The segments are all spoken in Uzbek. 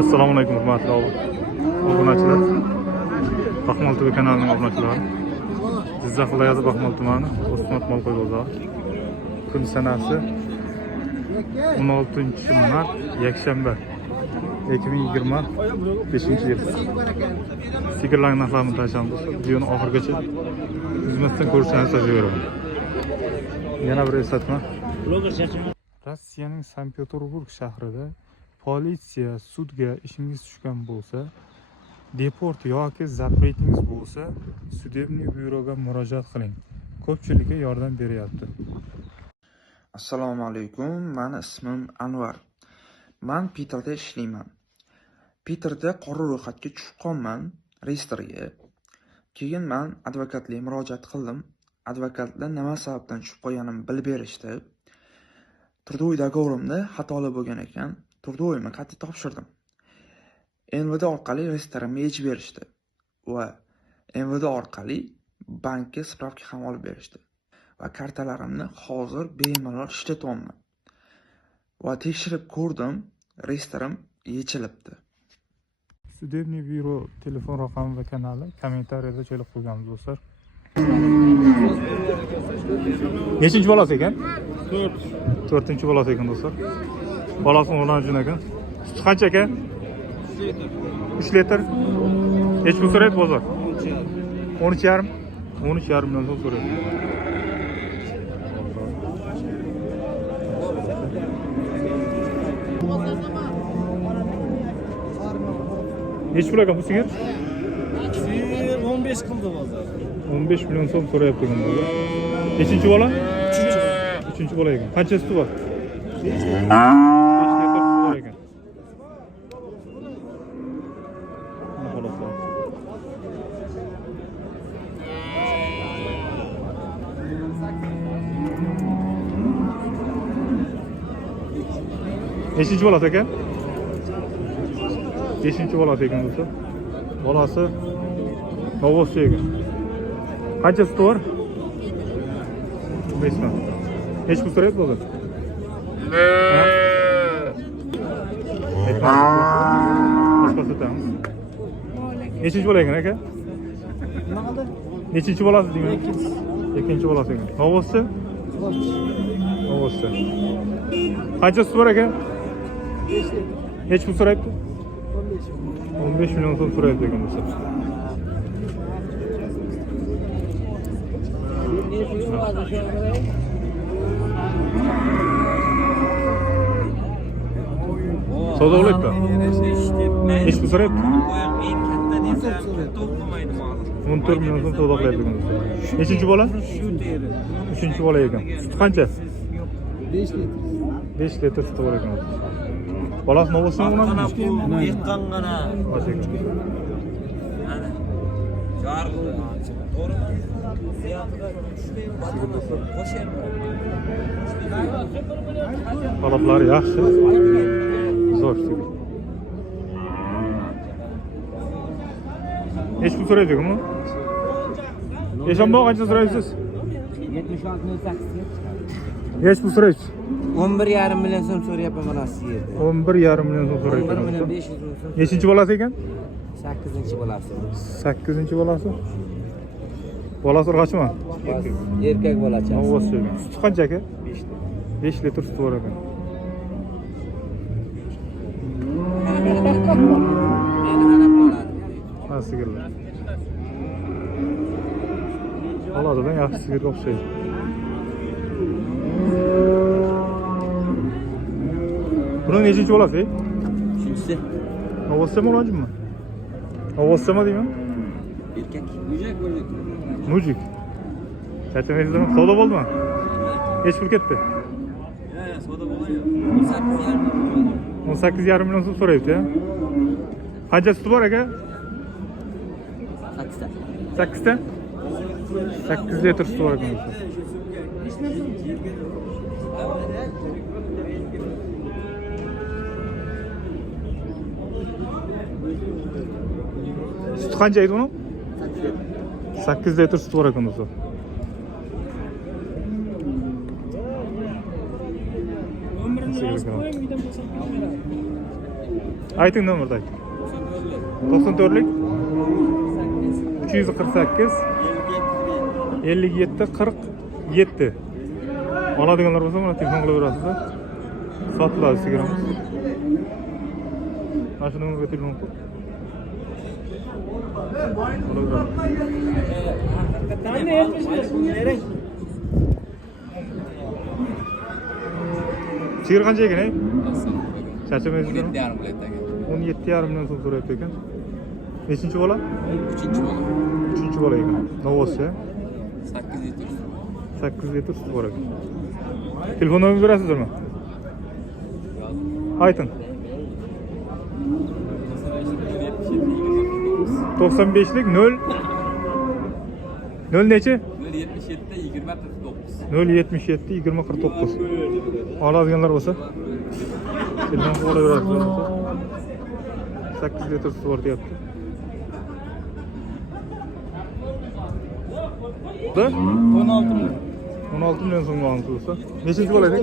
Assalomu alaykum hurmatli obunachilar. Baxmal TV kanalining obunachilari. Jizzax viloyati Baxmal tumani O'smat Molqo'y bozori. Kun sanasi 16-mart yakshanba 2025-yil. Sigirlarning narxlarini tanishamiz. Videoni oxirigacha uzmasdan ko'rishingizni tavsiya beraman. Yana bir eslatma. Rossiyaning Sankt-Peterburg shahrida politsiya sudga ishingiz tushgan bo'lsa, deport yoki zapretingiz bo'lsa, sudebniy byuroga murojaat qiling. Ko'pchilikka yordam beryapti. Assalomu alaykum. Meni ismim Anvar. Men Piterda ishlayman. Piterda qora ro'yxatga tushib qolman, reyestrga. Keyin men advokatlarga murojaat qildim. Advokatlar nima sababdan tushib qolganimni bilib berishdi. Turdoy dogovorimda xatolik bo'lgan ekan. Turdoyimni qayta topshirdim. NVD orqali restoranga yechib berishdi va NVD orqali bankka spravka ham olib berishdi. Va kartalarimni hozir bemalol ishlatyapman. Va tekshirib ko'rdim, restoran yechilibdi. Sudebniy byuro telefon raqami va kanali kommentariyada joylab qo'yganmiz do'stlar. Nechinchi bolasi ekan? 4-chi bolasi ekan do'stlar. Bolasi o'rnan uchun ekan. Suti qancha ekan? 3 litr. Hech pul so'raydi bozor. 13,5. 13,5 million so'm so'raydi. Neç pul ekan bu sigir? 15 qildi bozor. 15 million so'm so'rayapti ekan bozor. Nechinchi bola? 3-chi bola ekan. Qancha suti bor? 5 litr suti bor ekan. Nechinchi bolasi ekan? 5-chi bolasi ekan do'stlar. Bolasi novvosti ekan. Qancha suti bor? 5 ton. Hech pul so'rayapti bozor. Boshqa sotamiz. Nechinchi bola ekan aka? Nima qildi? Nechinchi bolasi deyman? Ikkinchi bolasi ekan. Novvosti? Novvosti. Qancha suti bor aka? 5 litr. Hech pul so'rayapti? 15 million so'm so'rayapti ekan do'stlar. Savdo qilyapti. Hech pul so'rayapti? 14 million so'm savdo qilyapti ekan do'stlar. Nechinchi bola? 3-chi bola ekan. Suti qancha? 5 litr. 5 litr suti bor ekan. Bolasi novosini unami? Yiqqangana. O'sha ekan. Ana. Jarqi. To'g'rimi? Qoloqlari yaxshi. Zo'r sigir. Hech pul so'raydi-ku? Eshonboq qancha so'raysiz? 76.8. Hech pul so'raysiz? 11,5 million so'm so'rayapman mana shu yerda. 11,5 million so'm so'raydi. 11 million 500 ming so'm. Nechinchi bolasi ekan? 8-chi bolasi. 8-chi bolasi. Bolasi urg'achimi? Erkak bolacha. Novvosti ekan. Suti qancha aka? 5 litr suti bor ekan. Ha, sigirlar. Oladidan yaxshi sigirga o'xshaydi. Buning nechinchi bolasi? 3-chi. Novvostimi urg'achimi? Novvostimi deyman? Erkak. Mujik. Charchamaysizmi? Savdo bo'ldimi? Hech pul ketdi. Savdo bo'ladi. 18,5 million so'm so'rayapti, ha? Qancha suti bor aka? 8ta. 8ta? 8 litr suti bor ekan. Suti qancha edi uning? 8 litr suti bor ekan do'stlar. Ayting nomerni ayting. 94lik 348 57 47. Oladiganlar bo'lsa mana telefon qilib berasizlar. Sotiladi sigiramiz. Mana shu nomerga telefon qilib. Sigir qancha ekan, ey? Charchamaysizmi? 17,5 million so'm so'rayapti ekan. Nechinchi bola? 3-chi bola ekan. Novoscha. 8 litr sut bor ekan. Telefon nomerini berasizmi? Ayting. 95lik 0 nechi? 077 20 49. Oladiganlar bo'lsa telefon qilib berasizlar. 8 litr sut bor deyapti. 16 million so'mga olamiz bo'lsa. Nechinchi bola ekan?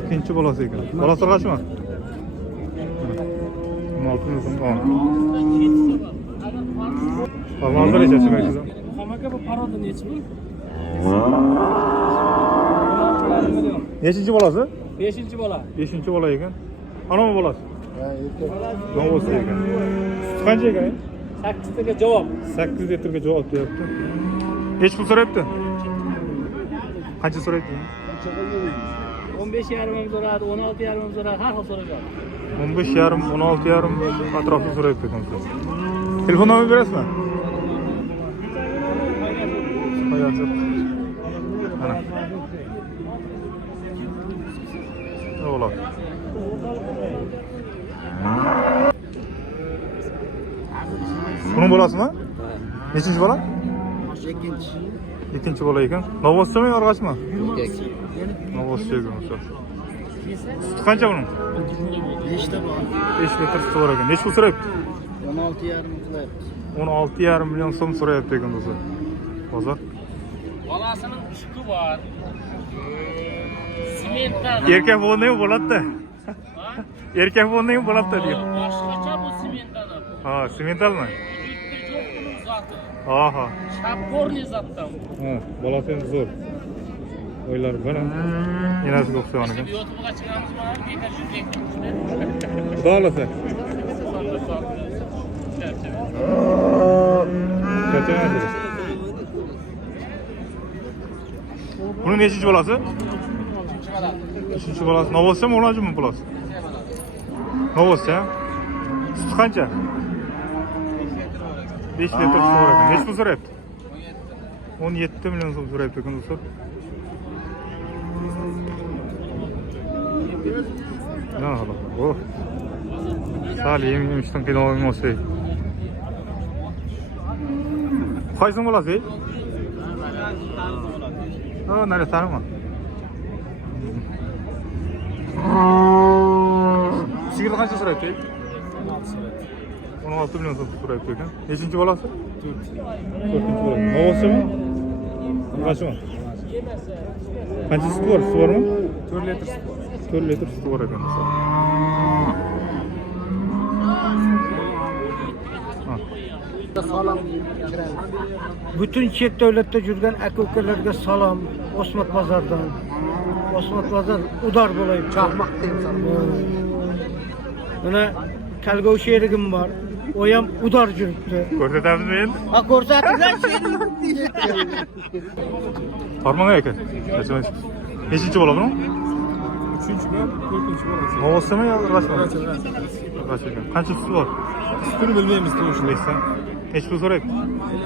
Ikkinchi bolasi ekan. Bolasi qachmi? 16 million so'mga olamiz. Hozir yashashmaysiz. Hamaka bu paroda nechmi? Nechinchi bolasi? 5-bola. 5-bola ekan. Anami bolasi? Ha, erkak. Novoscha ekan. Sut qancha ekan? 8 taga javob. 8 litrga javob deyapti. Hech pul so'rayapti? Qancha so'rayapti? 15,5 ming so'radi, 16,5 ming so'radi, har xil so'ragan. 15,5, 16,5 atrofida so'rayapti ekansiz. Telefon nomerini berasizmi? Hayot. Mana. O'g'lim. Bunun bolasimi? Nechinchi bola? Ikkinchi bola ekan. Novoschami, yorg'achmi? Novoscha ekan. Sut qancha buning? 5 ta bor. 5 litr sut bor ekan. Nech pul so'rayapti? 16,5 ming qilyapti. 16,5 million so'm so'rayapti ekan do'stlar. Bozor. Bolasining ishqi bor. Sementdan. Erkak bo'lmaymi bo'ladi-da. Erkak bo'lmaymi bo'ladi-da deydi. Boshqacha bu sementdan. Ha, sementalmi? Aha. Shapkorniy zatdan. Ha, bolasi ham zo'r. O'ylar bana. Enasiga o'xshagan ekan. YouTube'ga chiqamizmi? Bekar shunday. Xudo xolasa. Charchamaydi. Buni nechinchi bolasi? 3-chi bolasi. Novoschami, o'g'lonchimi bolasi? Novoscha. Sut qancha? 5 litr sut bor ekan. Nech pul so'rayapti? 17 million so'm so'rayapti ekan do'stlar. Ne hala? Oh. Sal yemişten qiynalgan bo'lsa. Qaysin bolasi? Ha, nari tanima. Sigir qancha so'rayapti? 16 million so'm so'rayapti ekan. Nechinchi bolasi? 4-chi bola. Novoschami? Qachon? Qancha sut bor? Sut bormi? 4 litr sut bor. 4 litr sut bor ekan. Salom. Butun chet davlatda yurgan aka-ukalarga salom. Osmat bozordan. Osmat bozor udar bo'layib. Chaqmoq deysan. Mana kalgov sherigim bor. O ham udar yuribdi. Ko'rsatamizmi endi? Ha, ko'rsatinglar. Farmon aka. Nechinchi bola buni? 3-chi bola, 4-chi bola. Novoschami yo rasman? Rasman. Qancha sut bor? Sutini bilmaymiz to'g'ri. Bilsan. Hech pul so'rayapti.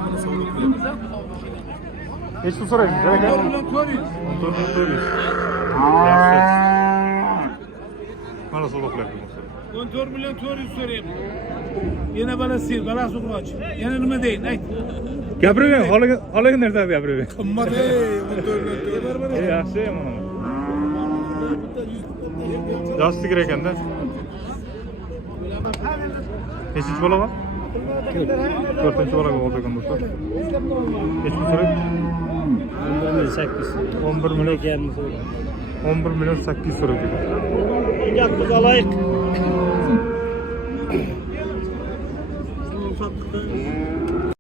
Mana savdo qilyapmiz. Hech pul so'rayapti, aka. 400. Mana savdo qilyapti. 14 million 400 so'rayapti. Yana balasi, balasi urmoqchi. Yana nima deyin, ayt. Gapiravering, holaga narsa gapiravering. Qimmat, 14 million. Yaxshi, mana. Yosh sigir ekanda. Nechinchi bola bor? 4-chi bolaga oldi ekan do'stlar. Hech pul so'rayapti? 11 million 800 so'rayapti. Gap biz olaylik. Sattık da